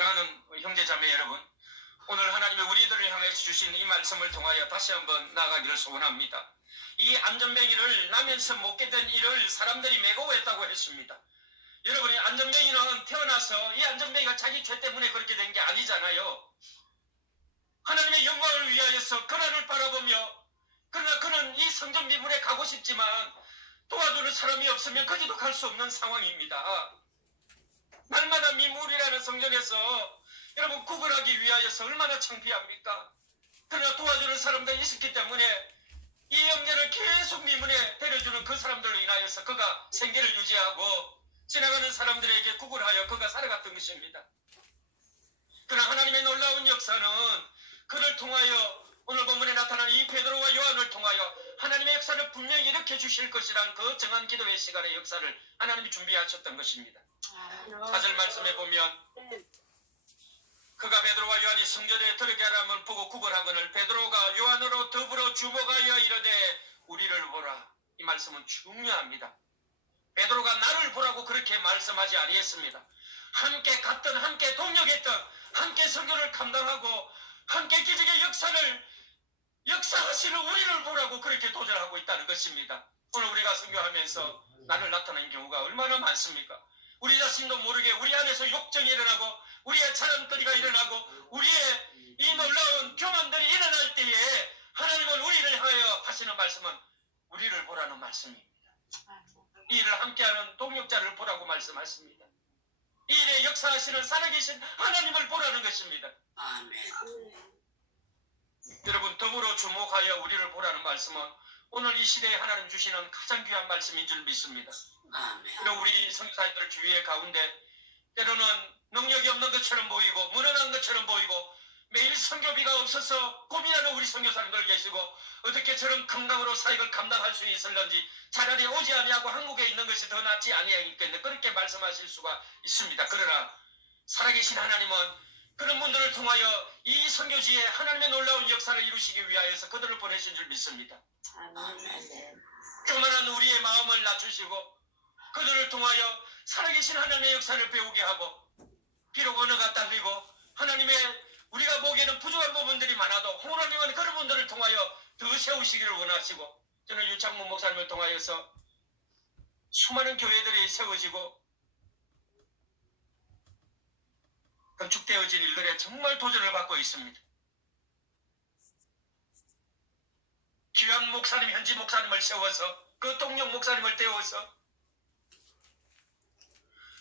사랑하는 형제 자매 여러분, 오늘 하나님이 우리들을 향해 주신 이 말씀을 통하여 다시 한번 나아가기를 소원합니다. 이 안전뱅이를 나면서 먹게 된 일을 사람들이 매고했다고 했습니다. 여러분이 안전뱅이는 태어나서 이 안전뱅이가 자기 죄 때문에 그렇게 된 게 아니잖아요. 하나님의 영광을 위하여서 그날을 바라보며, 그러나 그는 이 성전 미문에 가고 싶지만 도와주는 사람이 없으면 거기도 갈 수 없는 상황입니다. 날마다 미물이라는 성전에서 여러분 구걸하기 위하여서 얼마나 창피합니까? 그러나 도와주는 사람들이 있었기 때문에 이 형제를 계속 미문에 데려주는 그 사람들로 인하여서 그가 생계를 유지하고 지나가는 사람들에게 구걸하여 그가 살아갔던 것입니다. 그러나 하나님의 놀라운 역사는 그를 통하여 오늘 본문에 나타나는 이 베드로와 요한을 통하여 하나님의 역사를 분명히 일으켜 주실 것이란 그 정한 기도의 시간의 역사를 하나님이 준비하셨던 것입니다. 4절 말씀에 보면 그가 베드로와 요한이 성전에 들어게 하라면 보고 구걸하거늘 베드로가 요한으로 더불어 주목하여 이르되 우리를 보라. 이 말씀은 중요합니다. 베드로가 나를 보라고 그렇게 말씀하지 아니했습니다. 함께 갔던, 함께 동역했던, 함께 설교를 감당하고 함께 기적의 역사하시는 우리를 보라고 그렇게 도전하고 있다는 것입니다. 오늘 우리가 설교하면서 나를 나타내는 경우가 얼마나 많습니까? 우리 자신도 모르게 우리 안에서 욕정이 일어나고 우리의 자랑거리가 일어나고 우리의 이 놀라운 교만들이 일어날 때에 하나님은 우리를 향하여 하시는 말씀은 우리를 보라는 말씀입니다. 이 일을 함께하는 동역자를 보라고 말씀하십니다. 이 일에 역사하시는 살아계신 하나님을 보라는 것입니다. 아멘. 여러분, 더불어 주목하여 우리를 보라는 말씀은 오늘 이 시대에 하나님 주시는 가장 귀한 말씀인 줄 믿습니다. 아멘. 우리 성사님들 주위의 가운데 때로는 능력이 없는 것처럼 보이고 무능한 것처럼 보이고 매일 선교비가 없어서 고민하는 우리 선교사님들 계시고 어떻게 저런 건강으로 사역을 감당할 수 있을런지 차라리 오지 아니하고 한국에 있는 것이 더 낫지 아니하겠는데 그렇게 말씀하실 수가 있습니다. 그러나 살아계신 하나님은 그런 분들을 통하여 이 선교지에 하나님의 놀라운 역사를 이루시기 위하여서 그들을 보내신 줄 믿습니다. 아멘. 교만한 우리의 마음을 낮추시고 그들을 통하여 살아계신 하나님의 역사를 배우게 하고 비록 언어가 딸리고 하나님의 우리가 보기에는 부족한 부분들이 많아도 하나님은 그런 분들을 통하여 더 세우시기를 원하시고 저는 유창문 목사님을 통하여서 수많은 교회들이 세워지고 건축되어진 일들에 정말 도전을 받고 있습니다. 귀한 목사님, 현지 목사님을 세워서 그 동력 목사님을 떼어서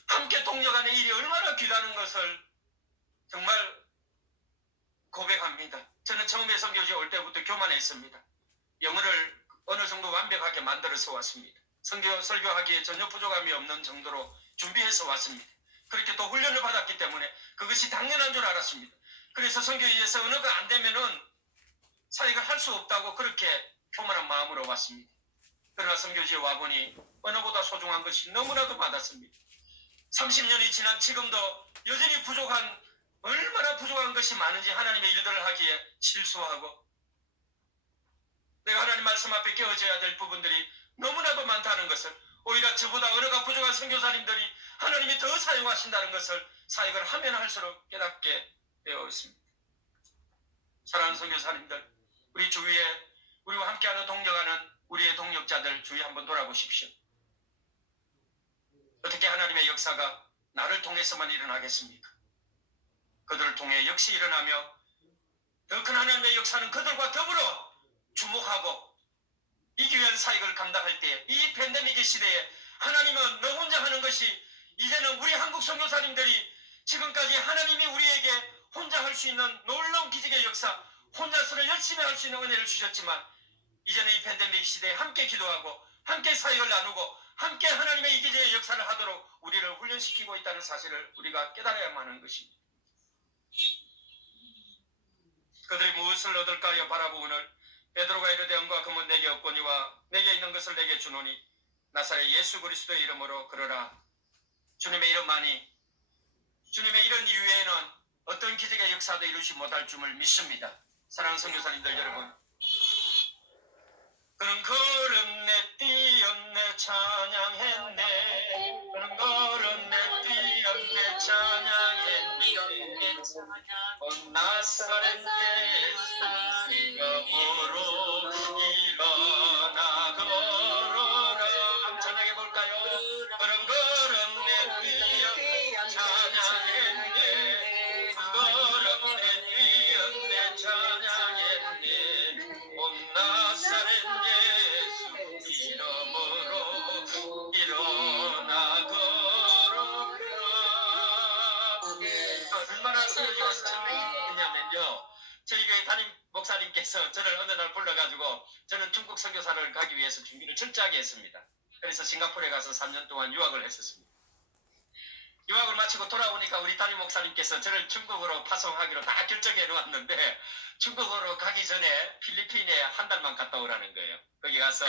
함께 동력하는 일이 얼마나 귀하다는 것을 정말 고백합니다. 저는 처음에 선교지에 올 때부터 교만했습니다. 영어를 어느 정도 완벽하게 만들어서 왔습니다. 설교하기에 전혀 부족함이 없는 정도로 준비해서 왔습니다. 그렇게 또 훈련을 받았기 때문에 그것이 당연한 줄 알았습니다. 그래서 선교지에서 언어가 안 되면은 사역을 할 수 없다고 그렇게 교만한 마음으로 왔습니다. 그러나 선교지에 와보니 언어보다 소중한 것이 너무나도 많았습니다. 30년이 지난 지금도 여전히 얼마나 부족한 것이 많은지 하나님의 일들을 하기에 실수하고 내가 하나님 말씀 앞에 깨어져야 될 부분들이 너무나도 많다는 것을 오히려 저보다 언어가 부족한 선교사님들이 하나님이 더 사용하신다는 것을 사역을 하면 할수록 깨닫게 되어 있습니다. 사랑하는 선교사님들, 우리 주위에 우리와 함께하는 동역하는 우리의 동역자들 주위에 한번 돌아보십시오. 어떻게 하나님의 역사가 나를 통해서만 일어나겠습니까? 그들을 통해 역시 일어나며 더 큰 하나님의 역사는 그들과 더불어 주목하고 이 귀한 사역을 감당할 때 이 팬데믹의 시대에 하나님은 너 혼자 하는 것이 이제는 우리 한국 선교사님들이 지금까지 하나님이 우리에게 혼자 할 수 있는 놀라운 기적의 역사, 혼자서는 열심히 할 수 있는 은혜를 주셨지만 이제는 이 팬데믹 시대에 함께 기도하고 함께 사역을 나누고 함께 하나님의 이 기적의 역사를 하도록 우리를 훈련시키고 있다는 사실을 우리가 깨달아야만 하는 것입니다. 그들이 무엇을 얻을까 하여 바라보거늘 베드로가 이르되 은과 금은 내게 없거니와 내게 있는 것을 내게 주노니 나사렛 예수 그리스도의 이름으로 그러라. 주님의 이름만이 주님의 이런 이외에는 어떤 기적의 역사도 이루지 못할 줄을 믿습니다. 사랑하는 선교사님들 여러분, 그는 걸었네 뛰었네 찬양했네 그는 걸었네 뛰었네 찬양했네 온 나사렛 예수 이름으로 일어나 걸어라. 한번 전하게 볼까요? 걸음 걸음 내 뛰어 찬양했네. 걸음 내 뛰어 내 찬양했네. 온 나사렛 예수 이름으로 일어나 걸어라. 얼마나 설교가 재밌냐면요, 저희 교회 담임 목사님께서 저를 어느 날 불러가지고 저는 중국 선교사를 가기 위해서 준비를 철저하게 했습니다. 그래서 싱가포르에 가서 3년 동안 유학을 했었습니다. 유학을 마치고 돌아오니까 우리 담임 목사님께서 저를 중국으로 파송하기로 다 결정해 놓았는데 중국으로 가기 전에 필리핀에 한 달만 갔다 오라는 거예요. 거기 가서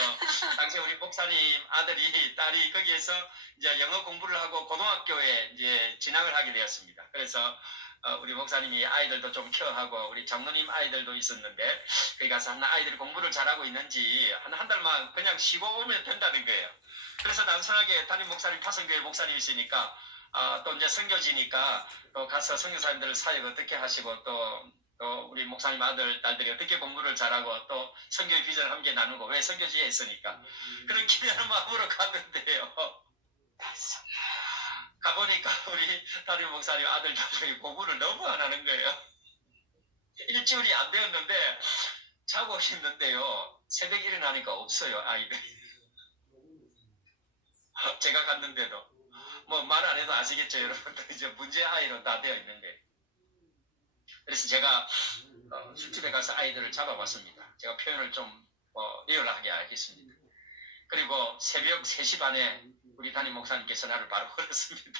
당시 우리 목사님 아들이 딸이 거기에서 이제 영어 공부를 하고 고등학교에 이제 진학을 하게 되었습니다. 그래서 우리 목사님이 아이들도 좀 케어하고 우리 장로님 아이들도 있었는데 거기 가서 아이들이 공부를 잘하고 있는지 한 달만 그냥 쉬고 오면 된다는 거예요. 그래서 단순하게 담임 목사님 파송교회 목사님이시니까 또 이제 선교지니까 또 가서 선교사님들 사역 어떻게 하시고 또 우리 목사님 아들, 딸들이 어떻게 공부를 잘하고 또 선교의 비전을 함께 나누고 왜 선교지에 있으니까 그런 기대하는 마음으로 갔는데요. 가보니까 우리 담임 목사님 아들, 딸들이 공부를 너무 안 하는 거예요. 일주일이 안 되었는데 자고 있는데요. 새벽에 일어나니까 없어요, 아이들이. 제가 갔는데도. 뭐 말 안 해도 아시겠죠, 여러분들. 이제 문제 아이로 다 되어 있는 거예요. 그래서 제가 술집에 가서 아이들을 잡아봤습니다. 제가 표현을 좀 리얼하게 하겠습니다. 그리고 새벽 3시 반에 우리 담임 목사님께서 나를 바로 걸었습니다.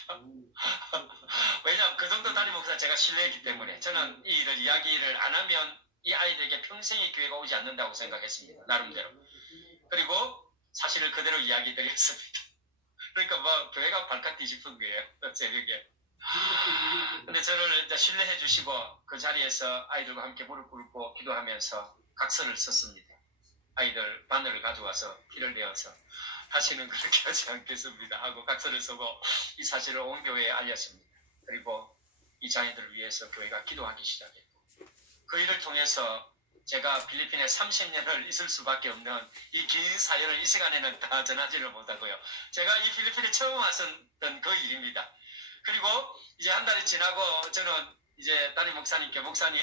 왜냐하면 그 정도 담임 목사 제가 신뢰했기 때문에 저는 이 일을 이야기를 안 하면 이 아이들에게 평생의 기회가 오지 않는다고 생각했습니다. 나름대로. 그리고 사실을 그대로 이야기 드렸습니다. 그러니까 뭐 교회가 발칵 뒤집은 거예요. 새벽에. 근데 저를 이제 신뢰해 주시고 그 자리에서 아이들과 함께 무릎 꿇고 기도하면서 각서를 썼습니다. 아이들 바늘을 가져와서 피를 내어서 다시는 그렇게 하지 않겠습니다 하고 각서를 쓰고 이 사실을 온 교회에 알렸습니다. 그리고 이 자녀들을 위해서 교회가 기도하기 시작했고 그 일을 통해서 제가 필리핀에 30년을 있을 수밖에 없는 이 긴 사연을 이 시간에는 다 전하지를 못하고요. 제가 이 필리핀에 처음 왔었던 그 일입니다. 그리고 이제 한 달이 지나고 저는 이제 담임 목사님께 목사님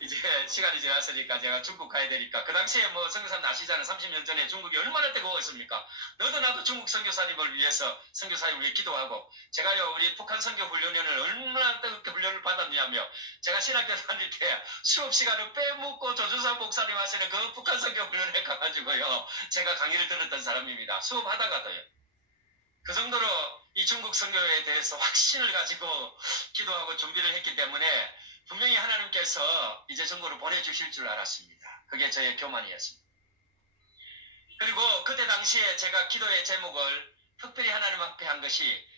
이제 시간이 지났으니까 제가 중국 가야 되니까 그 당시에 뭐 선교사님 아시잖아요. 30년 전에 중국이 얼마나 뜨거웠습니까? 너도 나도 중국 선교사님을 위해서 선교사님을 위해 기도하고 제가요 우리 북한 선교 훈련을 얼마나 뜨겁게 훈련을 받았냐며 제가 신학교 다닐 때 수업 시간을 빼먹고 조주사 목사님 하시는 그 북한 선교 훈련에 가가지고요 제가 강의를 들었던 사람입니다. 수업하다가도요. 그 정도로 이 중국 선교에 대해서 확신을 가지고 기도하고 준비를 했기 때문에 분명히 하나님께서 이제 중국으로 보내주실 줄 알았습니다. 그게 저의 교만이었습니다. 그리고 그때 당시에 제가 기도의 제목을 특별히 하나님 앞에 한 것이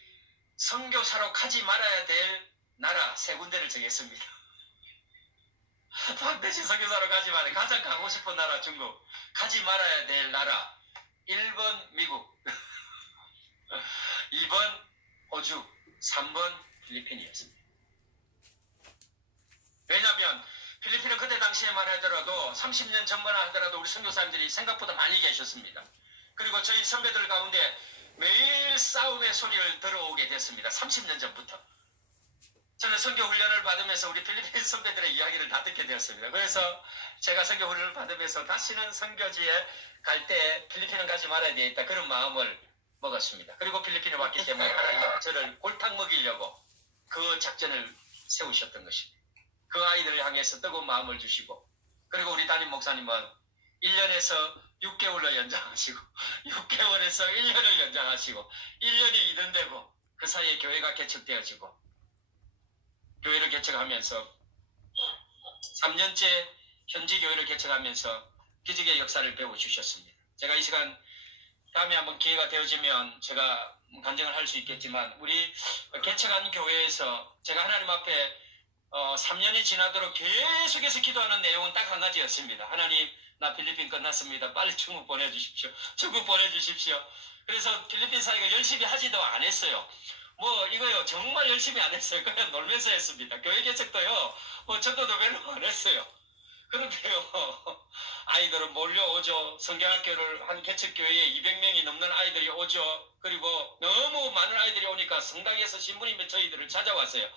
선교사로 가지 말아야 될 나라 3군데를 정했습니다. 반드시 선교사로 가지 말아야 가장 가고 싶은 나라 중국, 가지 말아야 될 나라 1번 미국, 2번 호주, 3번 필리핀이었습니다. 왜냐하면 필리핀은 그때 당시에만 하더라도 30년 전만 하더라도 우리 선교사님들이 생각보다 많이 계셨습니다. 그리고 저희 선배들 가운데 매일 싸움의 소리를 들어오게 됐습니다. 30년 전부터. 저는 선교 훈련을 받으면서 우리 필리핀 선배들의 이야기를 다 듣게 되었습니다. 그래서 제가 선교 훈련을 받으면서 다시는 선교지에 갈 때 필리핀은 가지 말아야 되겠다 그런 마음을 먹었습니다. 그리고 필리핀에 왔기 때문에 하나님 저를 골탕 먹이려고 그 작전을 세우셨던 것입니다. 그 아이들을 향해서 뜨거운 마음을 주시고 그리고 우리 담임 목사님은 1년에서 6개월로 연장하시고 6개월에서 1년을 연장하시고 1년이 2년 되고 그 사이에 교회가 개척되어지고 교회를 개척하면서 3년째 현지 교회를 개척하면서 기적의 역사를 배워주셨습니다. 제가 이 시간 다음에 한번 기회가 되어지면 제가 간증을 할 수 있겠지만 우리 개척한 교회에서 제가 하나님 앞에 3년이 지나도록 계속해서 기도하는 내용은 딱 한 가지였습니다. 하나님, 나 필리핀 끝났습니다. 빨리 중국 보내주십시오. 중국 보내주십시오. 그래서 필리핀 사역을 열심히 하지도 않았어요. 뭐 이거요 정말 열심히 안 했어요. 그냥 놀면서 했습니다. 교회 개척도요 뭐 전도도 별로 안 했어요. 그런데요 아이들은 몰려오죠. 성경학교를 한 개척교회에 200명이 넘는 아이들이 오죠. 그리고 너무 많은 아이들이 오니까 성당에서 신부님이 저희들을 찾아왔어요.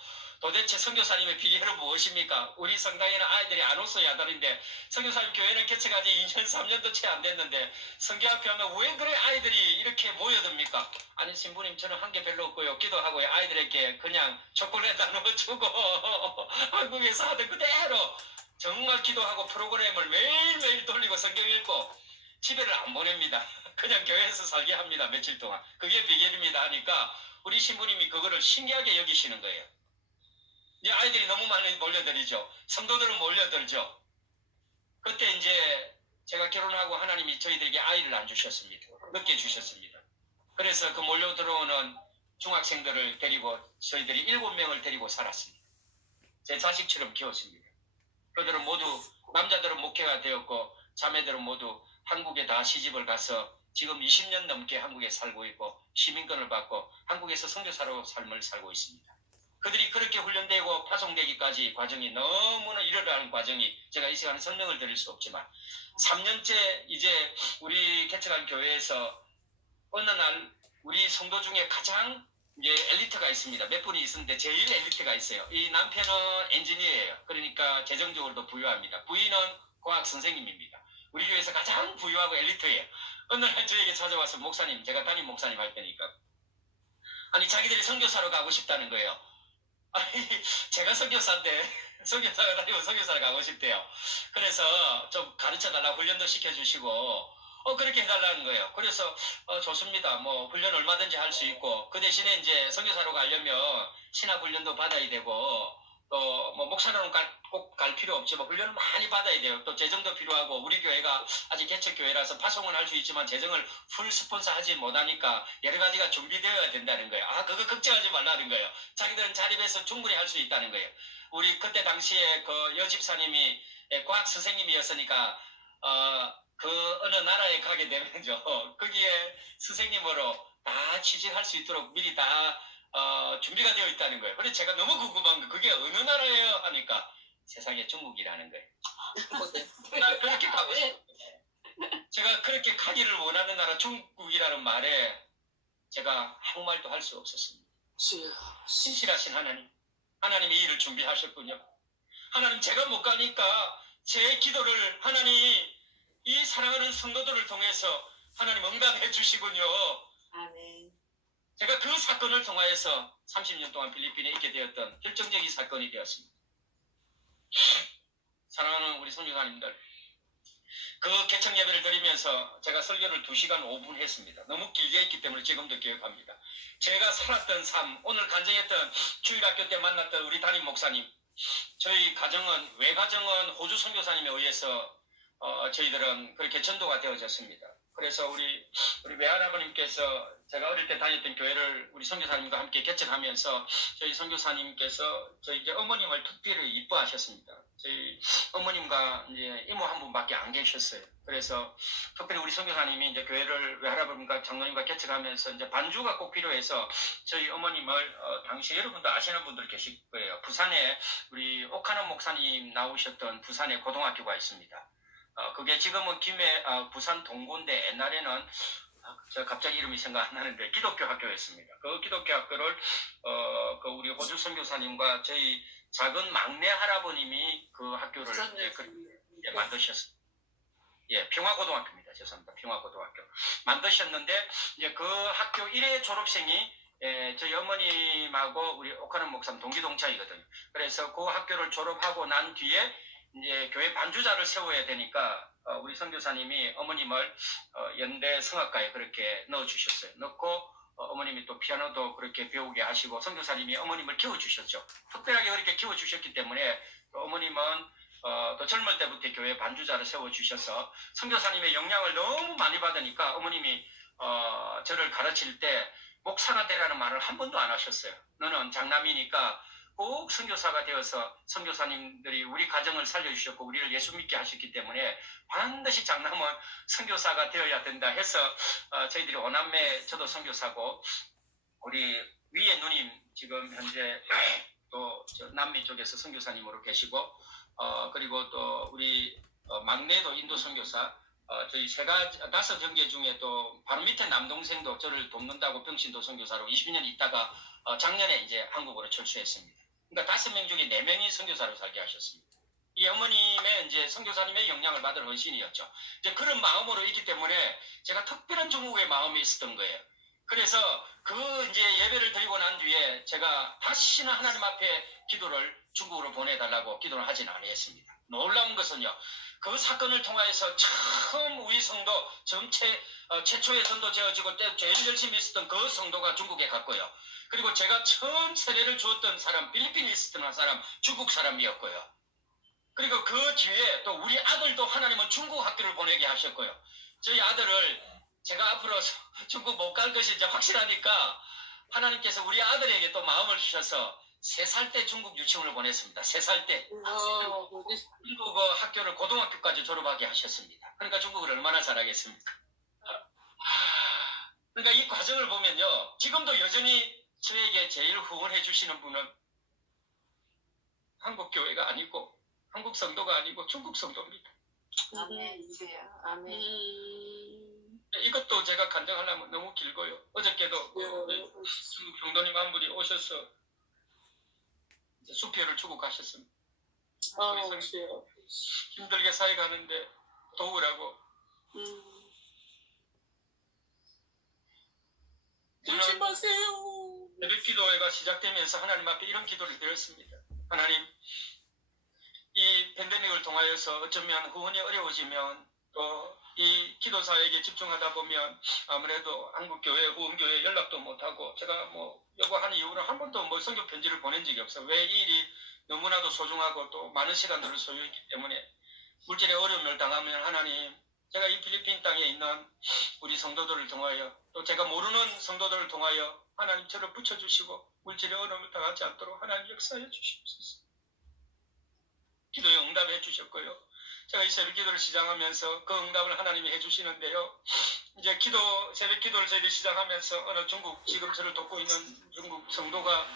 도대체 선교사님의 비결은 무엇입니까? 우리 성당에는 아이들이 안 오서 야단인데 선교사님 교회는 개척한 지 2년 3년도 채 안 됐는데 성경학교 하면 왜 그래 아이들이 이렇게 모여듭니까? 아니 신부님 저는 한 게 별로 없고요. 기도하고요. 아이들에게 그냥 초콜릿 나눠주고 한국에서 하던 그대로 정말 기도하고 프로그램을 매일매일 돌리고 성경 읽고 집에를 안 보냅니다. 그냥 교회에서 살게 합니다. 며칠 동안. 그게 비결입니다 하니까 우리 신부님이 그거를 신기하게 여기시는 거예요. 이제 아이들이 너무 많이 몰려들이죠. 성도들은 몰려들죠. 그때 이제 제가 결혼하고 하나님이 저희들에게 아이를 안 주셨습니다. 늦게 주셨습니다. 그래서 그 몰려 들어오는 중학생들을 데리고 저희들이 7명을 데리고 살았습니다. 제 자식처럼 키웠습니다. 그들은 모두 남자들은 목회가 되었고 자매들은 모두 한국에 다 시집을 가서 지금 20년 넘게 한국에 살고 있고 시민권을 받고 한국에서 선교사로 삶을 살고 있습니다. 그들이 그렇게 훈련되고 파송되기까지 과정이 너무나 이르라는 과정이 제가 이 시간에 설명을 드릴 수 없지만 3년째 이제 우리 개척한 교회에서 어느 날 우리 성도 중에 가장 이제 엘리트가 있습니다. 몇 분이 있는데 제일 엘리트가 있어요. 이 남편은 엔지니어예요. 그러니까 재정적으로도 부유합니다. 부인은 과학 선생님입니다. 우리 교회에서 가장 부유하고 엘리트예요. 어느 날 저에게 찾아와서 목사님, 제가 담임 목사님 할 때니까 아니 자기들이 선교사로 가고 싶다는 거예요. 아니 제가 선교사인데 선교사가 다니고 선교사를 가고 싶대요. 그래서 좀 가르쳐달라고 훈련도 시켜주시고 그렇게 해달라는 거예요. 그래서 좋습니다. 뭐 훈련 얼마든지 할 수 있고 그 대신에 이제 선교사로 가려면 신학 훈련도 받아야 되고 또 뭐 목사로는 꼭 갈 필요 없지 뭐 훈련을 많이 받아야 돼요. 또 재정도 필요하고 우리 교회가 아직 개척교회라서 파송은 할 수 있지만 재정을 풀 스폰서하지 못하니까 여러 가지가 준비되어야 된다는 거예요. 그거 걱정하지 말라는 거예요. 자기들은 자립해서 충분히 할 수 있다는 거예요. 우리 그때 당시에 그 여집사님이 과학 선생님이었으니까 그 어느 나라에 가게 되면요 거기에 선생님으로 다 취직할 수 있도록 미리 다 준비가 되어 있다는 거예요. 그래서 제가 너무 궁금한 거 그게 어느 나라예요 하니까 세상에 중국이라는 거예요. 그렇게 가고 싶어요. 제가 그렇게 가기를 원하는 나라 중국이라는 말에 제가 아무 말도 할 수 없었습니다. 신실하신 하나님이 이 일을 준비하셨군요. 하나님 제가 못 가니까 제 기도를 하나님 이 사랑하는 성도들을 통해서 하나님 응답해 주시군요. 아멘. 제가 그 사건을 통하여서 30년 동안 필리핀에 있게 되었던 결정적인 사건이 되었습니다. 사랑하는 우리 선교사님들, 그 개척 예배를 드리면서 제가 설교를 2시간 5분 했습니다. 너무 길게 했기 때문에 지금도 기억합니다. 제가 살았던 삶, 오늘 간증했던 주일학교 때 만났던 우리 담임 목사님, 저희 가정은 외가정은 호주 선교사님에 의해서 저희들은 그렇게 전도가 되어졌습니다. 그래서 우리 외할아버님께서 제가 어릴 때 다녔던 교회를 우리 선교사님과 함께 개척하면서 저희 선교사님께서 저희 이제 어머님을 특별히 이뻐하셨습니다. 저희 어머님과 이제 이모 한 분밖에 안 계셨어요. 그래서 특별히 우리 선교사님이 이제 교회를 외할아버님과 장로님과 개척하면서 이제 반주가 꼭 필요해서 저희 어머님을 당시 여러분도 아시는 분들 계실 거예요. 부산에 우리 옥하는 목사님 나오셨던 부산에 고등학교가 있습니다. 그게 지금은 부산 동구인데 옛날에는 제가 갑자기 이름이 생각 안 나는데 기독교 학교였습니다. 그 기독교 학교를 그 우리 호주 선교사님과 저희 작은 막내 할아버님이 그 학교를 만드셨습니다. 예, 평화고등학교입니다. 죄송합니다. 평화고등학교 만드셨는데 이제 그 학교 1회 졸업생이 저희 어머님하고 우리 옥하는 목사님 동기동창이거든요. 그래서 그 학교를 졸업하고 난 뒤에 이제 교회 반주자를 세워야 되니까 우리 선교사님이 어머님을 연대 성악가에 그렇게 넣어주셨어요. 넣고 어머님이 또 피아노도 그렇게 배우게 하시고 선교사님이 어머님을 키워주셨죠. 특별하게 그렇게 키워주셨기 때문에 어머님은 또 젊을 때부터 교회 반주자를 세워주셔서 선교사님의 영향을 너무 많이 받으니까 어머님이 저를 가르칠 때 목사가 되라는 말을 한 번도 안 하셨어요. 너는 장남이니까 꼭 선교사가 되어서 선교사님들이 우리 가정을 살려주셨고 우리를 예수 믿게 하셨기 때문에 반드시 장남은 선교사가 되어야 된다 해서 저희들이 오남매 저도 선교사고 우리 위에 누님 지금 현재 또 저 남미 쪽에서 선교사님으로 계시고 그리고 또 우리 막내도 인도 선교사 저희 다섯 형제 중에 또 바로 밑에 남동생도 저를 돕는다고 병신도 선교사로 20년 있다가 작년에 이제 한국으로 철수했습니다. 그러니까 5명 중에 4명이 선교사로 살게 하셨습니다. 이 어머님의 이제 선교사님의 영향을 받을 헌신이었죠. 이제 그런 마음으로 있기 때문에 제가 특별한 중국의 마음이 있었던 거예요. 그래서 그 이제 예배를 드리고 난 뒤에 제가 다시는 하나님 앞에 기도를 중국으로 보내달라고 기도를 하진 아니했습니다. 놀라운 것은요. 그 사건을 통하여서 처음 우리 성도 전체 최초의 전도 지어지고 때 제일 열심히 있었던 그 성도가 중국에 갔고요. 그리고 제가 처음 세례를 주었던 사람 필리핀에 있었던 사람 중국 사람이었고요. 그리고 그 뒤에 또 우리 아들도 하나님은 중국 학교를 보내게 하셨고요. 저희 아들을 제가 앞으로 중국 못 갈 것이 이제 확실하니까 하나님께서 우리 아들에게 또 마음을 주셔서 3살 때 중국 유치원을 보냈습니다. 3살 때. 중국 학교를 고등학교까지 졸업하게 하셨습니다. 그러니까 중국을 얼마나 잘하겠습니까? 그러니까 이 과정을 보면요. 지금도 여전히 저에게 제일 후원해 주시는 분은 한국 교회가 아니고 한국 성도가 아니고 중국 성도입니다. 아멘. 아멘. 이것도 제가 간증하려면 너무 길고요. 어저께도 중국 성도님 한 분이 오셔서 이제 수표를 주고 가셨습니다. 힘들게 사역하는데 도우라고. 울지 마세요. 새벽 기도회가 시작되면서 하나님 앞에 이런 기도를 드렸습니다. 하나님, 이 팬데믹을 통하여서 어쩌면 후원이 어려워지면 또 이 기도사에게 집중하다 보면 아무래도 한국교회, 후원교회 연락도 못하고 제가 뭐 요구한 이유는 한 번도 뭐 성교 편지를 보낸 적이 없어요. 왜 이 일이 너무나도 소중하고 또 많은 시간들을 소유했기 때문에 물질의 어려움을 당하면 하나님, 제가 이 필리핀 땅에 있는 우리 성도들을 통하여 또 제가 모르는 성도들을 통하여 하나님 저를 붙여주시고 물질의 어려움을 당하지 않도록 하나님 역사해 주시옵소서. 기도에 응답해 주셨고요. 제가 이 새벽 기도를 시작하면서 그 응답을 하나님이 해주시는데요. 이제 새벽 기도를 저희들이 시작하면서 어느 중국, 지금 저를 돕고 있는 중국 성도가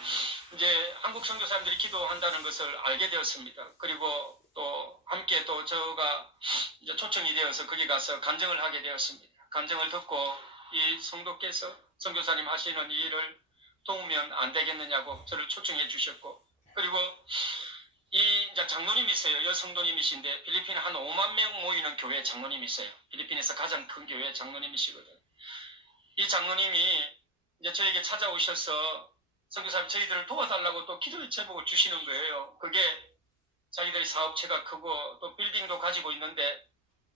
이제 한국 선교사님들이 기도한다는 것을 알게 되었습니다. 그리고 또 함께 또 저가 이제 초청이 되어서 거기 가서 간증을 하게 되었습니다. 간증을 듣고 이 성도께서 선교사님 하시는 이 일을 도우면 안 되겠느냐고 저를 초청해 주셨고, 그리고 이 이제 장로님이 있어요. 여성도님이신데 필리핀에 한 5만 명 모이는 교회 장로님이 있어요. 필리핀에서 가장 큰 교회 장로님이시거든요. 이 장로님이 이제 저에게 찾아오셔서 선교사님 저희들을 도와달라고 또 기도의 제목을 주시는 거예요. 그게 자기들이 사업체가 크고 또 빌딩도 가지고 있는데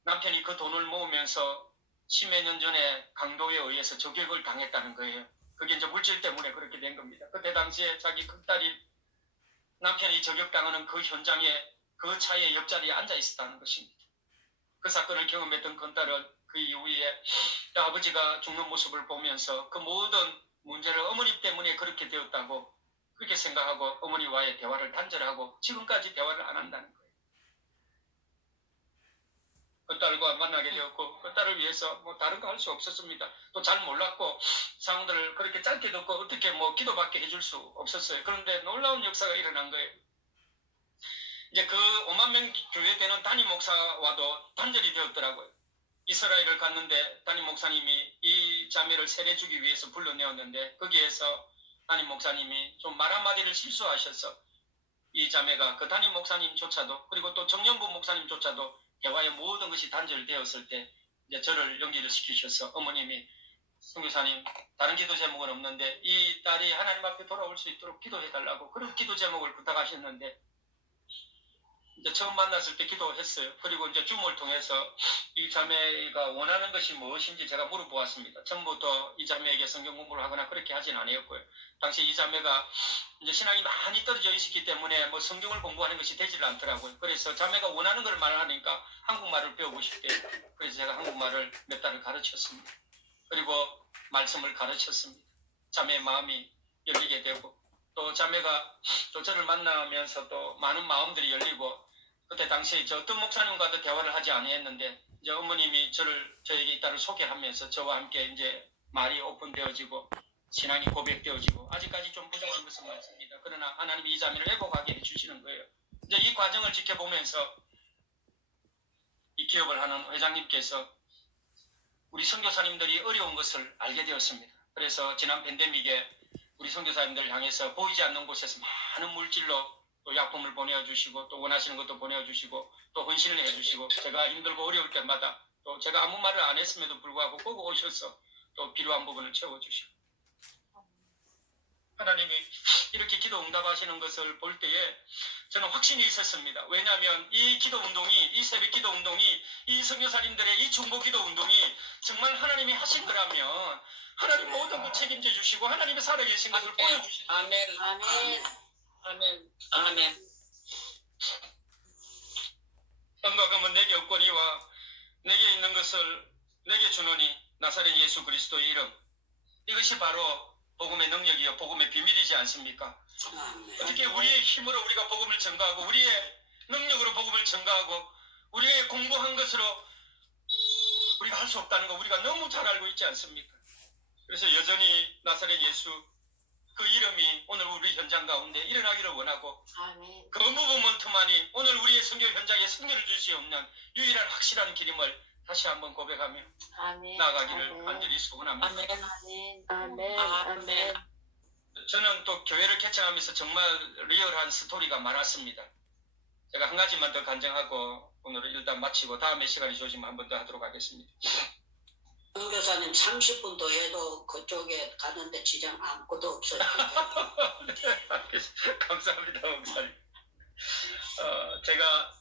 남편이 그 돈을 모으면서 10몇 년 전에 강도에 의해서 저격을 당했다는 거예요. 그게 이제 물질 때문에 그렇게 된 겁니다. 그때 당시에 자기 큰딸이 남편이 저격당하는 그 현장에 그 차의 옆자리에 앉아 있었다는 것입니다. 그 사건을 경험했던 큰딸은 그 이후에 아버지가 죽는 모습을 보면서 그 모든 문제를 어머니 때문에 그렇게 되었다고 그렇게 생각하고 어머니와의 대화를 단절하고 지금까지 대화를 안 한다는 거예요. 그 딸과 만나게 되었고 그 딸을 위해서 뭐 다른 거 할 수 없었습니다. 또 잘 몰랐고 상황들을 그렇게 짧게 듣고 어떻게 뭐 기도밖에 해줄 수 없었어요. 그런데 놀라운 역사가 일어난 거예요. 이제 그 5만 명 교회 되는 담임 목사와도 단절이 되었더라고요. 이스라엘을 갔는데 담임 목사님이 이 자매를 세례주기 위해서 불러내었는데 거기에서 담임 목사님이 좀 말 한마디를 실수하셔서 이 자매가 그 담임 목사님조차도 그리고 또 정연부 목사님조차도 대화의 모든 것이 단절되었을 때 이제 저를 연기를 시키셔서 어머님이 선교사님 다른 기도 제목은 없는데 이 딸이 하나님 앞에 돌아올 수 있도록 기도해달라고 그런 기도 제목을 부탁하셨는데 이제 처음 만났을 때 기도했어요. 그리고 이제 줌을 통해서 이 자매가 원하는 것이 무엇인지 제가 물어보았습니다. 처음부터 이 자매에게 성경 공부를 하거나 그렇게 하진 않았고요. 당시 이 자매가 이제 신앙이 많이 떨어져 있었기 때문에 뭐 성경을 공부하는 것이 되지를 않더라고요. 그래서 자매가 원하는 걸 말하니까 한국말을 배우고 싶대요. 그래서 제가 한국말을 몇 달을 가르쳤습니다. 그리고 말씀을 가르쳤습니다. 자매의 마음이 열리게 되고 또 자매가 또 저를 만나면서 또 많은 마음들이 열리고 그때 당시에 저 어떤 목사님과도 대화를 하지 아니했는데 이제 어머님이 저에게 이 딸을 소개하면서 저와 함께 이제 말이 오픈되어지고 신앙이 고백되어지고 아직까지 좀 부족한 것은 많습니다. 그러나 하나님이 이 자매를 회복하게 해주시는 거예요. 이제 이 과정을 지켜보면서 이 기업을 하는 회장님께서 우리 선교사님들이 어려운 것을 알게 되었습니다. 그래서 지난 팬데믹에 우리 선교사님들을 향해서 보이지 않는 곳에서 많은 물질로 또 약품을 보내주시고 또 원하시는 것도 보내주시고 또 헌신을 해주시고 제가 힘들고 어려울 때마다 또 제가 아무 말을 안 했음에도 불구하고 꼭 오셔서 또 필요한 부분을 채워주시고 하나님이 이렇게 기도 응답하시는 것을 볼 때에 저는 확신이 있었습니다. 왜냐하면 이 기도 운동이, 이 새벽 기도 운동이, 이 선교사님들의 이 중보 기도 운동이 정말 하나님이 하신 거라면 하나님 모든 것 책임져 주시고 하나님이 살아계신 것을 보여주시는 아멘. 아멘. 아멘. 아멘. 은과 금은 내게 없거니와 내게 있는 것을 내게 주노니 나사렛 예수 그리스도의 이름. 이것이 바로 복음의 능력이요 복음의 비밀이지 않습니까? 어떻게 우리의 힘으로 우리가 복음을 전가하고 우리의 능력으로 복음을 전가하고 우리의 공부한 것으로 우리가 할 수 없다는 거 우리가 너무 잘 알고 있지 않습니까? 그래서 여전히 나사렛 예수 그 이름이 오늘 우리 현장 가운데 일어나기를 원하고 아멘. 그 무브먼트만이 오늘 우리의 선교 현장에 승리를 줄 수 없는 유일한 확실한 길임을 다시 한번 고백하며 아멘. 나아가기를 아멘. 간절히 소원합니다. 아멘. 아멘. 아멘. 아멘. 아멘. 저는 또 교회를 개척하면서 정말 리얼한 스토리가 많았습니다. 제가 한 가지만 더 간증하고 오늘은 일단 마치고 다음에 시간이 주어지면 한 번 더 하도록 하겠습니다. 선교사님 30분 더 해도 그쪽에 가는데 지장 아무것도 없어요. 네, 감사합니다, 목사님. 제가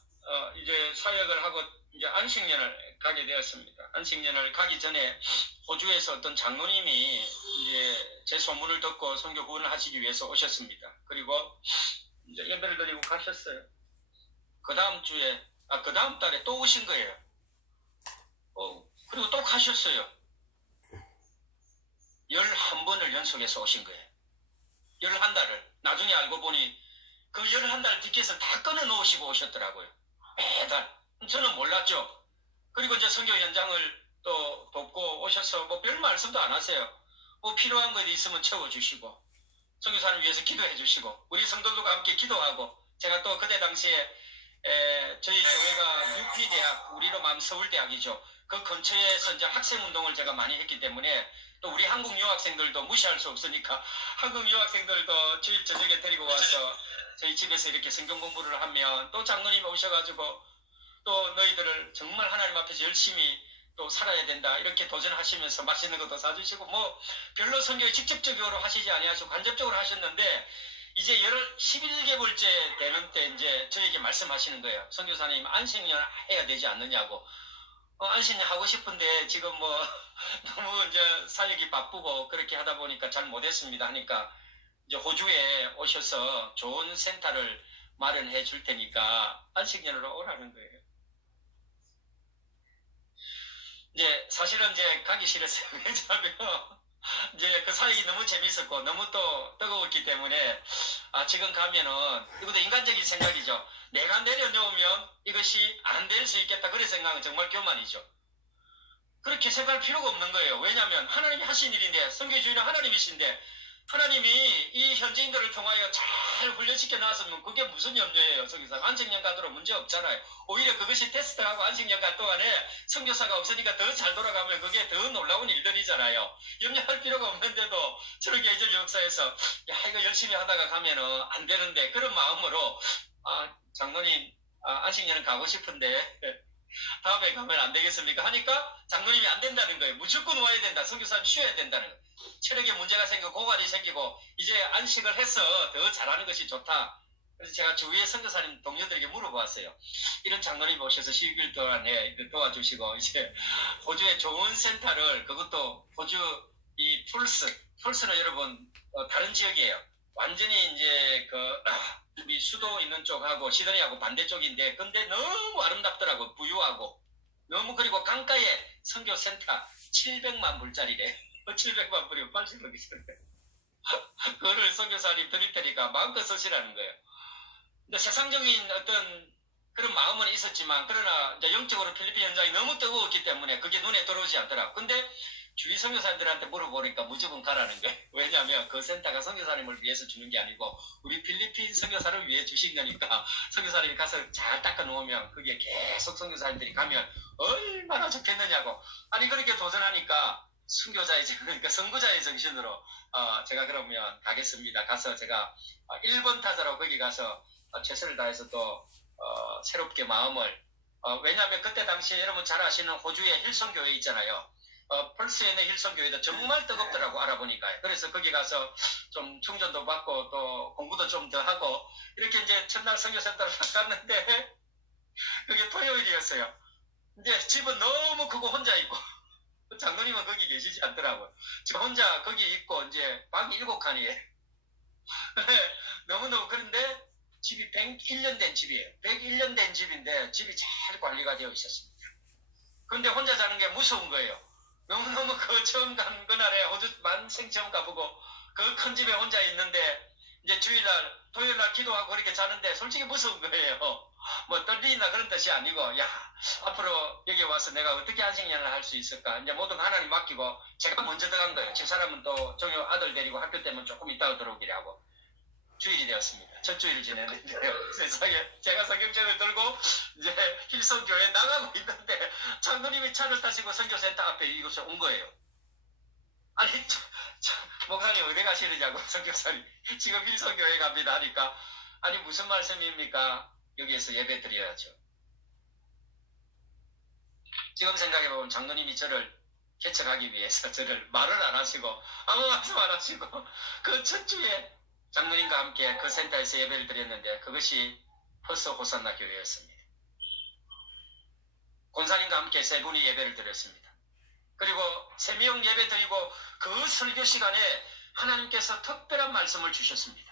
이제 사역을 하고 이제 안식년을 가게 되었습니다. 안식년을 가기 전에 호주에서 어떤 장로님이 이제 제 소문을 듣고 선교 후원을 하시기 위해서 오셨습니다. 그리고 이제 예배를 드리고 가셨어요. 그 다음 주에, 그 다음 달에 또 오신 거예요. 그리고 또 가셨어요. 11번을 연속해서 오신 거예요. 11달을. 나중에 알고 보니 그 11달 티켓을 다 끊어 놓으시고 오셨더라고요. 매달. 저는 몰랐죠. 그리고 이제 선교 현장을 또 돕고 오셔서 뭐 별 말씀도 안 하세요. 뭐 필요한 것 있으면 채워주시고 선교사님 위해서 기도해 주시고 우리 성도들과 함께 기도하고 제가 또 그때 당시에 저희 교회가 UP대학, 우리로 말하면 서울대학이죠. 그 근처에서 이제 학생운동을 제가 많이 했기 때문에 또 우리 한국 유학생들도 무시할 수 없으니까 한국 유학생들도 주일 저녁에 데리고 와서 저희 집에서 이렇게 성경 공부를 하면 또 장로님이 오셔가지고 또 너희들을 정말 하나님 앞에서 열심히 또 살아야 된다 이렇게 도전하시면서 맛있는 것도 사주시고 뭐 별로 선교에 직접적으로 하시지 아니하시고 간접적으로 하셨는데 이제 11개월째 되는 때 이제 저에게 말씀하시는 거예요. 선교사님 안식년 해야 되지 않느냐고. 안식년 하고 싶은데 지금 뭐 너무 이제 사역이 바쁘고 그렇게 하다 보니까 잘 못했습니다 하니까 이제 호주에 오셔서 좋은 센터를 마련해 줄 테니까 안식년으로 오라는 거예요. 이제 사실은 이제 가기 싫었어요. 왜냐하면 이제 그 사역이 너무 재밌었고 너무 또 뜨거웠기 때문에 지금 가면은 이것도 인간적인 생각이죠. 내가 내려놓으면 이것이 안 될 수 있겠다. 그런 생각은 정말 교만이죠. 그렇게 생각할 필요가 없는 거예요. 왜냐하면 하나님이 하신 일인데 선교주의는 하나님이신데 하나님이 이 현지인들을 통하여 잘 훈련시켜 놨으면 그게 무슨 염려예요. 선교사가 안식년 가도록 문제 없잖아요. 오히려 그것이 테스트하고 안식년 간 동안에 선교사가 없으니까 더 잘 돌아가면 그게 더 놀라운 일들이잖아요. 염려할 필요가 없는데도 저렇게 이제 역사에서 야 이거 열심히 하다가 가면은 안 되는데 그런 마음으로 장로님 안식년은 가고 싶은데 다음에 가면 안 되겠습니까? 하니까 장로님이 안 된다는 거예요. 무조건 와야 된다. 선교사님 쉬어야 된다는 거예요. 체력에 문제가 생기고 고갈이 생기고 이제 안식을 해서 더 잘하는 것이 좋다. 그래서 제가 주위의 선교사님 동료들에게 물어보았어요. 이런 장로님이 오셔서 12일 동안에 도와주시고 이제 호주의 좋은 센터를 그것도 호주 이 풀스는 여러분 다른 지역이에요. 완전히 이제 우리 수도 있는 쪽하고 시드니하고 반대쪽인데 근데 너무 아름답더라고. 부유하고 너무 그리고 강가에 선교센터 700만 불짜리래. 700만 불이면 80억 이잖아요. 그거를 선교사님 드릴 테니까 마음껏 쓰시라는 거예요. 근데 세상적인 어떤 그런 마음은 있었지만 그러나 이제 영적으로 필리핀 현장이 너무 뜨거웠기 때문에 그게 눈에 들어오지 않더라고. 근데 주위 선교사님들한테 물어보니까 무조건 가라는 거예요. 왜냐하면 그 센터가 선교사님을 위해서 주는 게 아니고 우리 필리핀 선교사를 위해 주신 거니까 선교사님이 가서 잘 닦아 놓으면 그게 계속 선교사님들이 가면 얼마나 좋겠느냐고. 아니 그렇게 도전하니까 선교자의 그러니까 선구자의 정신으로 제가 그러면 가겠습니다. 가서 제가 1번 타자로 거기 가서 최선을 다해서 또 새롭게 마음을 왜냐하면 그때 당시에 여러분 잘 아시는 호주의 힐성교회 있잖아요. 펄스에 있는 힐성교회도 정말 뜨겁더라고 알아보니까요. 그래서 거기 가서 좀 충전도 받고 또 공부도 좀 더 하고 이렇게 이제 첫날 선교센터를 갔는데 그게 토요일이었어요. 이제 집은 너무 크고 혼자 있고 장로님은 거기 계시지 않더라고요. 저 혼자 거기 있고 이제 방이 7칸이에요. 너무너무 그런데 집이 101년 된 집이에요. 101년 된 집인데 집이 잘 관리가 되어 있었습니다. 그런데 혼자 자는 게 무서운 거예요. 너무너무 그 처음 간 그날에 호주 만생 처음 가보고 그 큰 집에 혼자 있는데 이제 주일날 토요일날 기도하고 그렇게 자는데 솔직히 무서운 거예요. 뭐 떨리나 그런 뜻이 아니고 야 앞으로 여기 와서 내가 어떻게 안식년을 할 수 있을까 이제 모든 거 하나님 맡기고 제가 먼저 들어간 거예요. 집사람은 또 종교 아들 데리고 학교 때문에 조금 이따가 들어오기로 하고 주일이 되었습니다. 첫 주일을 지냈는데요. 세상에 제가 성경책을 들고 이제 힐성교회에 나가고 있는데 장로님이 차를 타시고 선교센터 앞에 이곳에 온 거예요. 아니 목사님 어디 가시느냐고 선교사님 지금 힐성교회 갑니다 하니까 아니 무슨 말씀입니까? 여기에서 예배 드려야죠. 지금 생각해보면 장로님이 저를 개척하기 위해서 저를 말을 안 하시고 아무 말씀 안 하시고 그 첫 주에 장로님과 함께 그 센터에서 예배를 드렸는데 그것이 퍼스 호산나 교회였습니다. 권사님과 함께 세 분이 예배를 드렸습니다. 그리고 3명 예배 드리고 그 설교 시간에 하나님께서 특별한 말씀을 주셨습니다.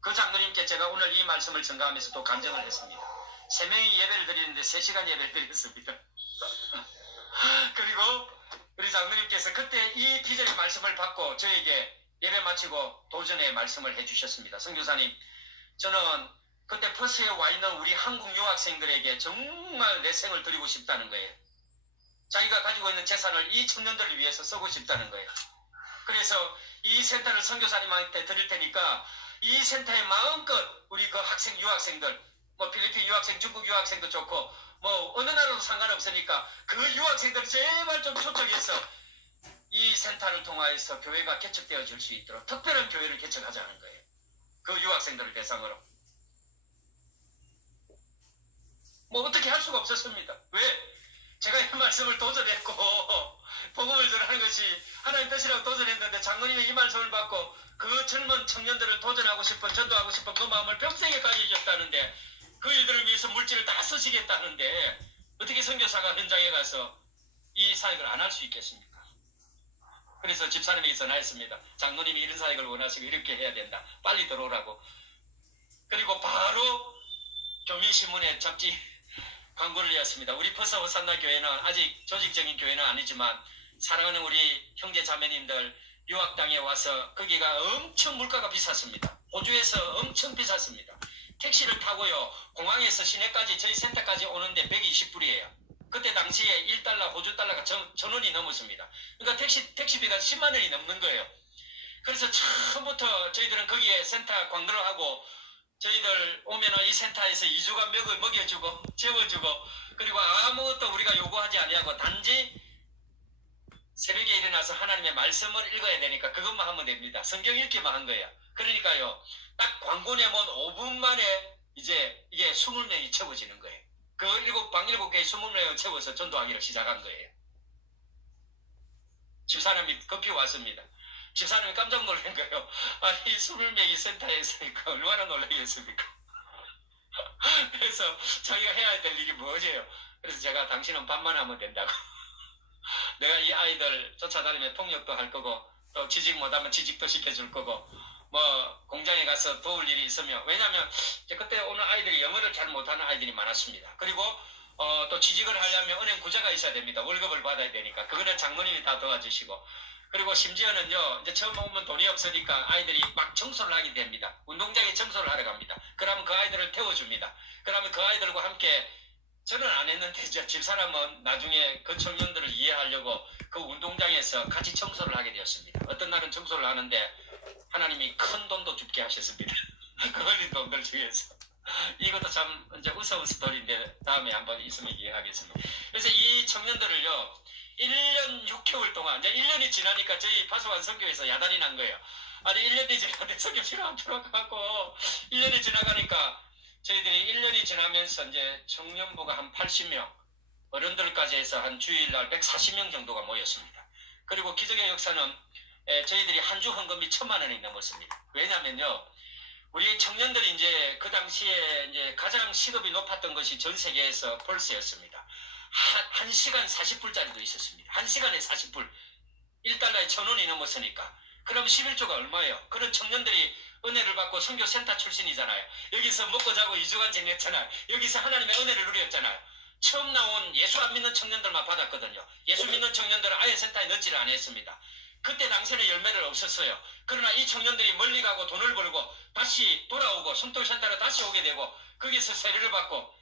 그 장로님께 제가 오늘 이 말씀을 전가하면서 또 간증을 했습니다. 3명이 예배를 드리는데 3시간 예배를 드렸습니다. 그리고 우리 장로님께서 그때 이 비전의 말씀을 받고 저에게 예배 마치고 도전의 말씀을 해주셨습니다. 선교사님, 저는 그때 퍼스에 와 있는 우리 한국 유학생들에게 정말 내 생을 드리고 싶다는 거예요. 자기가 가지고 있는 재산을 이 청년들을 위해서 쓰고 싶다는 거예요. 그래서 이 센터를 선교사님한테 드릴 테니까 이 센터에 마음껏 우리 그 학생, 유학생들, 뭐 필리핀 유학생, 중국 유학생도 좋고 뭐 어느 나라도 상관없으니까 그 유학생들 제발 좀 초청해서 이 센터를 통하여서 교회가 개척되어 줄 수 있도록 특별한 교회를 개척하자는 거예요. 그 유학생들을 대상으로. 뭐 어떻게 할 수가 없었습니다. 왜? 제가 이 말씀을 도전했고 복음을 전하는 것이 하나님 뜻이라고 도전했는데 장로님의 이 말씀을 받고 그 젊은 청년들을 도전하고 싶은 전도하고 싶은 그 마음을 평생에 가지셨다는데 그 일들을 위해서 물질을 다 쓰시겠다는데 어떻게 선교사가 현장에 가서 이 사역을 안 할 수 있겠습니까? 그래서 집사님에게 전화했습니다. 장로님이 이런 사역을 원하시고 이렇게 해야 된다. 빨리 들어오라고. 그리고 바로 교민신문에 잡지 광고를 내었습니다. 우리 퍼스 호산나 교회는 아직 조직적인 교회는 아니지만 사랑하는 우리 형제 자매님들 유학 땅에 와서 거기가 엄청 물가가 비쌌습니다. 호주에서 엄청 비쌌습니다. 택시를 타고요. 공항에서 시내까지 저희 센터까지 오는데 120불이에요. 그때 당시에 1달러, 호주 달러가 1,000원이 넘었습니다. 그러니까 택시비가 10만 원이 넘는 거예요. 그래서 처음부터 저희들은 거기에 센터 광고를 하고 저희들 오면은 이 센터에서 2주간 먹여주고 재워주고 그리고 아무것도 우리가 요구하지 아니하고 단지 새벽에 일어나서 하나님의 말씀을 읽어야 되니까 그것만 하면 됩니다. 성경 읽기만 한 거예요. 그러니까요. 딱 광고 내면 5분 만에 이제 이게 20명이 채워지는 거예요. 그 방 7개에 20명을 채워서 전도하기를 시작한 거예요. 집사람이 급히 왔습니다. 집사람이 깜짝 놀란 거예요. 아니 20명이 센터에 있으니까 얼마나 놀라겠습니까? 그래서 자기가 해야 될 일이 뭐지요? 그래서 제가 당신은 밥만 하면 된다고. 내가 이 아이들 쫓아다니면 통역도 할 거고 또 취직 못하면 취직도 시켜줄 거고 뭐 공장에 가서 도울 일이 있으면 왜냐하면 그때 오는 아이들이 영어를 잘 못하는 아이들이 많았습니다. 그리고 또 취직을 하려면 은행 구자가 있어야 됩니다. 월급을 받아야 되니까 그거는 장모님이 다 도와주시고 그리고 심지어는요 이제 처음 오면 돈이 없으니까 아이들이 막 청소를 하게 됩니다. 운동장에 청소를 하러 갑니다. 그러면 그 아이들을 태워줍니다. 그러면 그 아이들과 함께 저는 안 했는데 이제 집사람은 나중에 그 청년들을 이해하려고 그 운동장에서 같이 청소를 하게 되었습니다. 어떤 날은 청소를 하는데 하나님이 큰 돈도 줍게 하셨습니다. 그 걸린 돈들 중에서. 이것도 참 이제 웃어운 스토리인데 다음에 한번 있으면 이해하겠습니다. 그래서 이 청년들을요 1년 6개월 동안 이제 1년이 지나니까 저희 파수관 선교에서 야단이 난 거예요. 아니 1년이 지났는데 선교실을 안 들어가고 1년이 지나가니까 저희들이 1년이 지나면서 이제 청년부가 한 80명 어른들까지 해서 한 주일날 140명 정도가 모였습니다. 그리고 기적의 역사는 저희들이 한 주 헌금이 1,000만 원이 넘었습니다. 왜냐면요 우리 청년들이 이제 그 당시에 이제 가장 시급이 높았던 것이 전 세계에서 펄스였습니다. 1시간 40불짜리도 있었습니다. 1시간에 40불. 1달러에 1,000원이 넘었으니까. 그럼 11조가 얼마예요? 그런 청년들이 은혜를 받고 선교센터 출신이잖아요. 여기서 먹고 자고 2주간 지냈잖아요. 여기서 하나님의 은혜를 누렸잖아요. 처음 나온 예수 안 믿는 청년들만 받았거든요. 예수 믿는 청년들은 아예 센터에 넣지를 않았습니다. 그때 당시에는 열매를 없었어요. 그러나 이 청년들이 멀리 가고 돈을 벌고 다시 돌아오고 선교센터로 다시 오게 되고 거기서 세례를 받고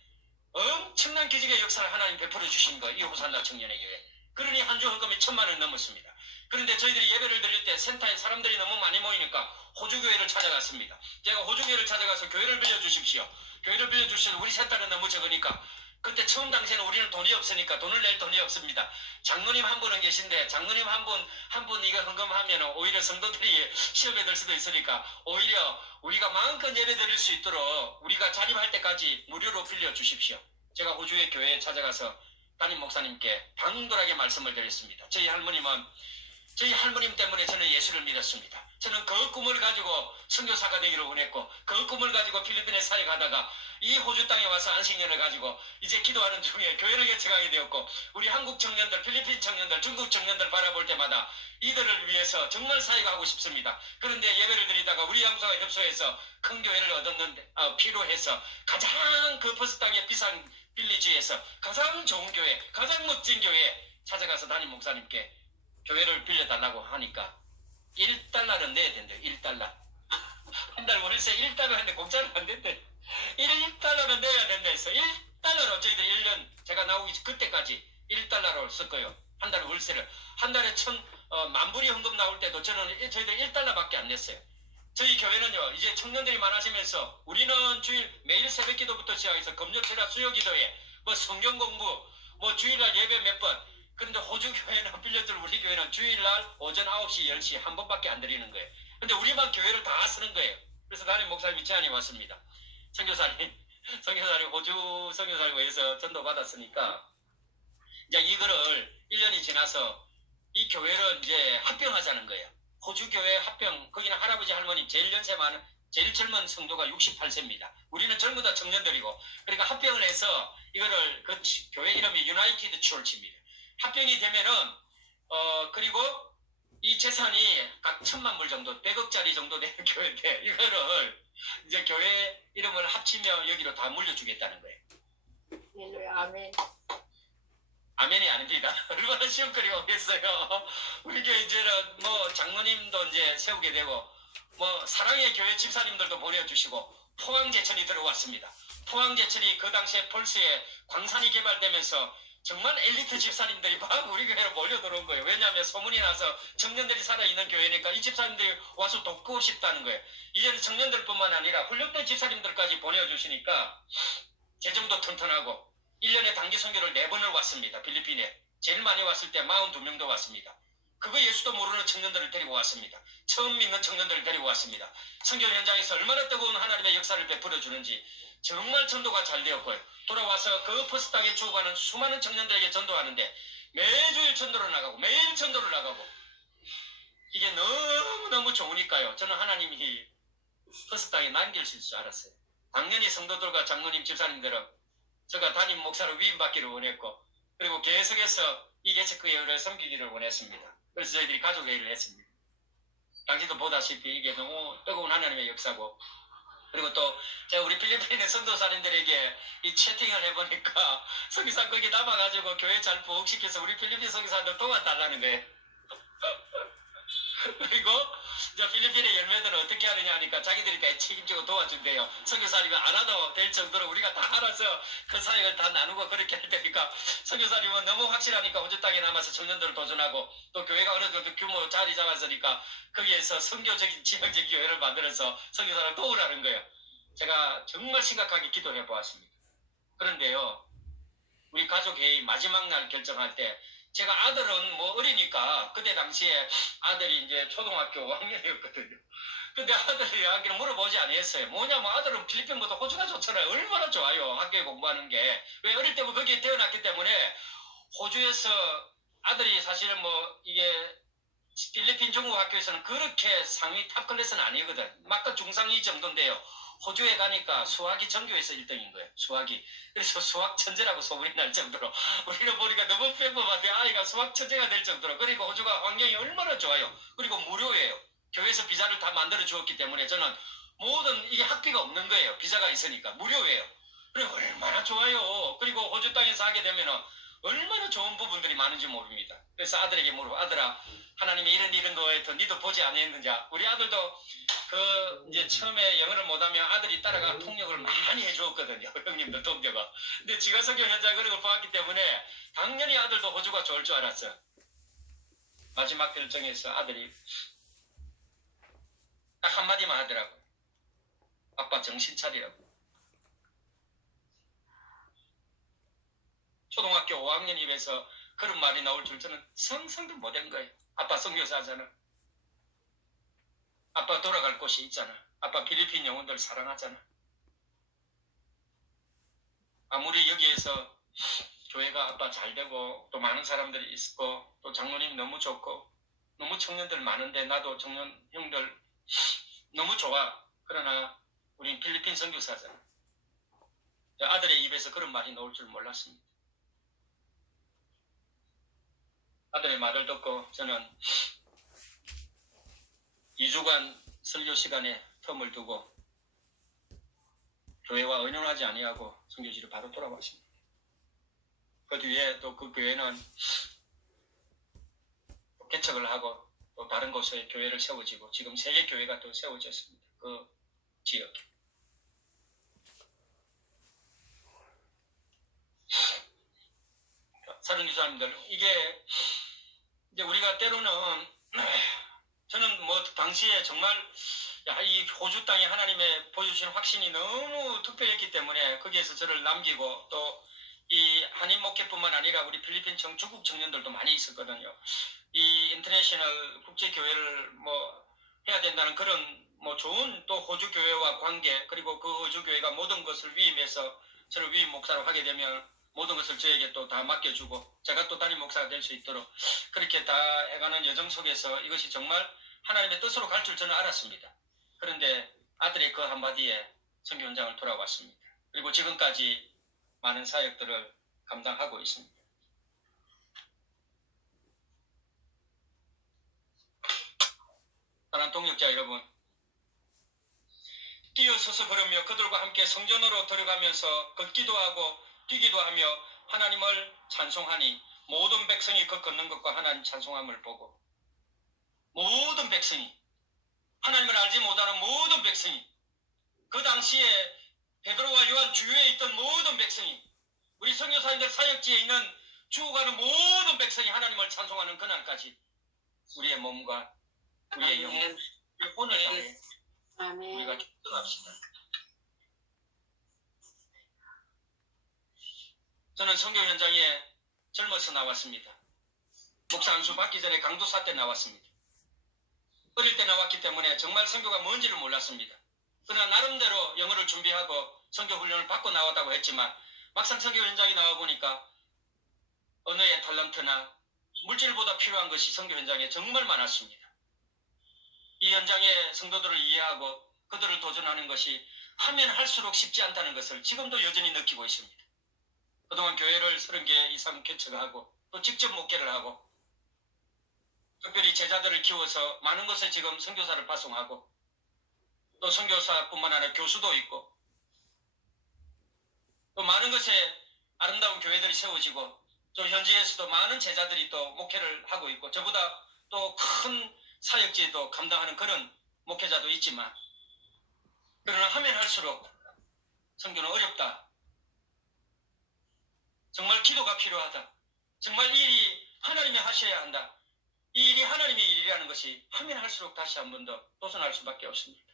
엄청난 기적의 역사를 하나님 베풀어 주신 거, 이 호산나 청년의 교회. 그러니 한 주 헌금이 1,000만 원 넘었습니다. 그런데 저희들이 예배를 드릴 때 센터에 사람들이 너무 많이 모이니까 호주교회를 찾아갔습니다. 제가 호주교회를 찾아가서 교회를 빌려주십시오. 교회를 빌려주시면 우리 센터는 너무 적으니까 그때 처음 당시에는 우리는 돈이 없으니까 돈을 낼 돈이 없습니다. 장로님 한 분은 계신데 장로님 한 분 이거 헌금하면 오히려 성도들이 시험에 들 수도 있으니까 오히려 우리가 마음껏 예배 드릴 수 있도록 우리가 자립할 때까지 무료로 빌려주십시오. 제가 호주의 교회에 찾아가서 담임 목사님께 당돌하게 말씀을 드렸습니다. 저희 할머님 때문에 저는 예수를 믿었습니다. 저는 그 꿈을 가지고 선교사가 되기를 원했고 그 꿈을 가지고 필리핀에 사역하다가 이 호주 땅에 와서 안식년을 가지고 이제 기도하는 중에 교회를 개척하게 되었고 우리 한국 청년들, 필리핀 청년들, 중국 청년들 바라볼 때마다 이들을 위해서 정말 사역하고 싶습니다. 그런데 예배를 드리다가 우리 양수가 협소해서 큰 교회를 얻었는데 필요해서 가장 그 버스 땅의 비싼 빌리지에서 가장 좋은 교회, 가장 멋진 교회 찾아가서 담임 목사님께 교회를 빌려달라고 하니까 1달러는 내야 된대요. 1달러. 한 달 월세 1달러 했는데 공짜로 안 된대. 1달러는 내야 된다 해서 1달러로 저희들 1년 제가 나오기 그때까지 1달러로 썼고요. 한 달 월세를. 한 달에 10,000불이 헌금 나올 때도 저희들 1달러밖에 안 냈어요. 저희 교회는요 이제 청년들이 많아지면서 우리는 주일 매일 새벽 기도부터 시작해서 금요철야 수요 기도회 뭐 성경 공부 뭐 주일날 예배 몇 번. 그런데 호주 교회는 빌려들 우리 교회는 주일날 오전 9시 10시 한 번밖에 안 드리는 거예요. 근데 우리만 교회를 다 쓰는 거예요. 그래서 담임 목사님이 제안이 왔습니다. 선교사님 호주 선교사님에서 전도 받았으니까 이제 이거를 1년이 지나서 이 교회를 이제 합병하자는 거예요. 호주 교회 합병, 거기는 할아버지 할머니 제일 연세 많은 제일 젊은 성도가 68세입니다. 우리는 전부 다 청년들이고 그러니까 합병을 해서 이거를 그 교회 이름이 유나이티드 처치입니다. 합병이 되면은 그리고 이 재산이 각 1,000만 불 정도 100억짜리 정도 되는 교회인데 이거를 이제 교회 이름을 합치며 여기로 다 물려주겠다는 거예요. 아멘. 아멘이 아닙니다. 얼마나 시험거리가 오겠어요. 우리 교회 이제는 뭐 장로님도 이제 세우게 되고 뭐 사랑의 교회 집사님들도 보내주시고 포항제철이 들어왔습니다. 포항제철이 그 당시에 펄스에 광산이 개발되면서 정말 엘리트 집사님들이 막 우리 교회로 몰려들어온 거예요. 왜냐하면 소문이 나서 청년들이 살아있는 교회니까 이 집사님들이 와서 돕고 싶다는 거예요. 이제는 청년들뿐만 아니라 훌륭된 집사님들까지 보내주시니까 재정도 튼튼하고 1년에 단기 선교를 4번을 왔습니다. 필리핀에. 제일 많이 왔을 때 42명도 왔습니다. 그거 예수도 모르는 청년들을 데리고 왔습니다. 처음 믿는 청년들을 데리고 왔습니다. 선교 현장에서 얼마나 뜨거운 하나님의 역사를 베풀어 주는지 정말 전도가 잘 되었고요. 돌아와서 그 퍼스 땅에 죽어가는 수많은 청년들에게 전도하는데 매주일 전도를 나가고 매일 전도를 나가고 이게 너무너무 좋으니까요. 저는 하나님이 퍼스 땅에 남기실 줄 알았어요. 당연히 성도들과 장로님 집사님들은 제가 담임 목사로 위임받기를 원했고 그리고 계속해서 이 개척교회를 섬기기를 원했습니다. 그래서 저희들이 가족회의를 했습니다. 당시도 보다시피 이게 너무 뜨거운 하나님의 역사고 그리고 또 제가 우리 필리핀의 선교사님들에게 이 채팅을 해보니까 성교사 거기 남아가지고 교회 잘 부흥시켜서 우리 필리핀 성교사들 도와달라는 거예요. 그리고 이제 필리핀의 열매들은 어떻게 하느냐 하니까 자기들이 다 책임지고 도와준대요. 선교사님이 안 와도 될 정도로 우리가 다 알아서 그 사역을 다 나누고 그렇게 할 테니까 선교사님은 너무 확실하니까 호주 땅에 남아서 청년들을 도전하고 또 교회가 어느 정도 규모 자리 잡았으니까 거기에서 선교적인 지역적 교회를 만들어서 선교사를 도우라는 거예요. 제가 정말 심각하게 기도해 보았습니다. 그런데요, 우리 가족 회의 마지막 날 결정할 때 제가 아들은 뭐 어리니까 그때 당시에 아들이 이제 초등학교 5학년이었거든요. 근데 아들이 하기를 물어보지 않았어요. 뭐냐면 아들은 필리핀보다 호주가 좋잖아요. 얼마나 좋아요. 학교에 공부하는 게. 왜 어릴 때부터 거기에 태어났기 때문에 호주에서 아들이 사실은 뭐 이게 필리핀 중국학교에서는 그렇게 상위 탑 클래스는 아니거든. 막간 중상위 정도인데요. 호주에 가니까 수학이 전교에서 1등인 거예요. 수학이. 그래서 수학 천재라고 소문이 날 정도로 우리는 보니까 너무 평범한데 아이가 수학 천재가 될 정도로. 그리고 호주가 환경이 얼마나 좋아요. 그리고 무료예요. 교회에서 비자를 다 만들어 주었기 때문에 저는 모든 이게 학비가 없는 거예요. 비자가 있으니까 무료예요. 그리고 얼마나 좋아요. 그리고 호주 땅에서 하게 되면은 얼마나 좋은 부분들이 많은지 모릅니다. 그래서 아들에게 물어, 아들아, 하나님이 이런 거에서 니도 보지 않았느냐. 우리 아들도 그 이제 처음에 영어를 못하면 아들이 따라가 통역을 많이 해주었거든요. 형님도 통역을. 근데 지가 성경 현장 그런 걸 봤기 때문에 당연히 아들도 호주가 좋을 줄 알았어요. 마지막 결정에서 아들이 딱 한마디만 하더라고요. 아빠 정신 차리라고. 초등학교 5학년 입에서 그런 말이 나올 줄 저는 상상도 못한 거예요. 아빠 선교사잖아. 아빠 돌아갈 곳이 있잖아. 아빠 필리핀 영혼들 사랑하잖아. 아무리 여기에서 교회가 아빠 잘 되고 또 많은 사람들이 있고 또 장로님 너무 좋고 너무 청년들 많은데 나도 청년 형들 너무 좋아. 그러나 우린 필리핀 선교사잖아. 아들의 입에서 그런 말이 나올 줄 몰랐습니다. 아들의 말을 듣고 저는 2주간 설교 시간에 텀을 두고 교회와 의논하지 아니하고 선교지로 바로 돌아왔습니다. 그 뒤에 또 그 교회는 개척을 하고 또 다른 곳에 교회를 세워지고 지금 3개 교회가 또 세워졌습니다. 그 지역에. 사랑하는 기사님들, 이게 이제 우리가 때로는 저는 뭐 당시에 정말 이 호주 땅에 하나님의 보여주신 확신이 너무 특별했기 때문에 거기에서 저를 남기고 또 이 한인 목회뿐만 아니라 우리 필리핀 중국 청년들도 많이 있었거든요. 이 인터내셔널 국제교회를 뭐 해야 된다는 그런 뭐 좋은 또 호주 교회와 관계 그리고 그 호주 교회가 모든 것을 위임해서 저를 위임 목사로 하게 되면 모든 것을 저에게 또 다 맡겨주고 제가 또 담임 목사가 될 수 있도록 그렇게 다 해가는 여정 속에서 이것이 정말 하나님의 뜻으로 갈 줄 저는 알았습니다. 그런데 아들의 그 한마디에 선교 현장을 돌아왔습니다. 그리고 지금까지 많은 사역들을 감당하고 있습니다. 사랑하는 동역자 여러분, 뛰어서서 걸으며 그들과 함께 성전으로 들어가면서 걷기도 하고 뛰기도 하며 하나님을 찬송하니 모든 백성이 그 걷는 것과 하나님 찬송함을 보고 모든 백성이 하나님을 알지 못하는 모든 백성이 그 당시에 베드로와 요한 주위에 있던 모든 백성이 우리 선교사님들 사역지에 있는 죽어가는 모든 백성이 하나님을 찬송하는 그날까지 우리의 몸과 우리의 영혼, 우리의 혼을 향해 아멘. 우리가 기도합시다. 저는 선교 현장에 젊어서 나왔습니다. 목사 안수 받기 전에 강도사 때 나왔습니다. 어릴 때 나왔기 때문에 정말 선교가 뭔지를 몰랐습니다. 그러나 나름대로 영어를 준비하고 선교 훈련을 받고 나왔다고 했지만 막상 선교 현장에 나와보니까 언어의 탤런트나 물질보다 필요한 것이 선교 현장에 정말 많았습니다. 이 현장의 성도들을 이해하고 그들을 도전하는 것이 하면 할수록 쉽지 않다는 것을 지금도 여전히 느끼고 있습니다. 그동안 교회를 30개 이상 개척하고 또 직접 목회를 하고 특별히 제자들을 키워서 많은 곳에 지금 선교사를 파송하고 또 선교사뿐만 아니라 교수도 있고 또 많은 것에 아름다운 교회들이 세워지고 또 현지에서도 많은 제자들이 또 목회를 하고 있고 저보다 또 큰 사역지도 감당하는 그런 목회자도 있지만 그러나 하면 할수록 선교는 어렵다. 정말 기도가 필요하다. 정말 이 일이 하나님이 하셔야 한다. 이 일이 하나님의 일이라는 것이 하면 할수록 다시 한 번 더 도전할 수밖에 없습니다.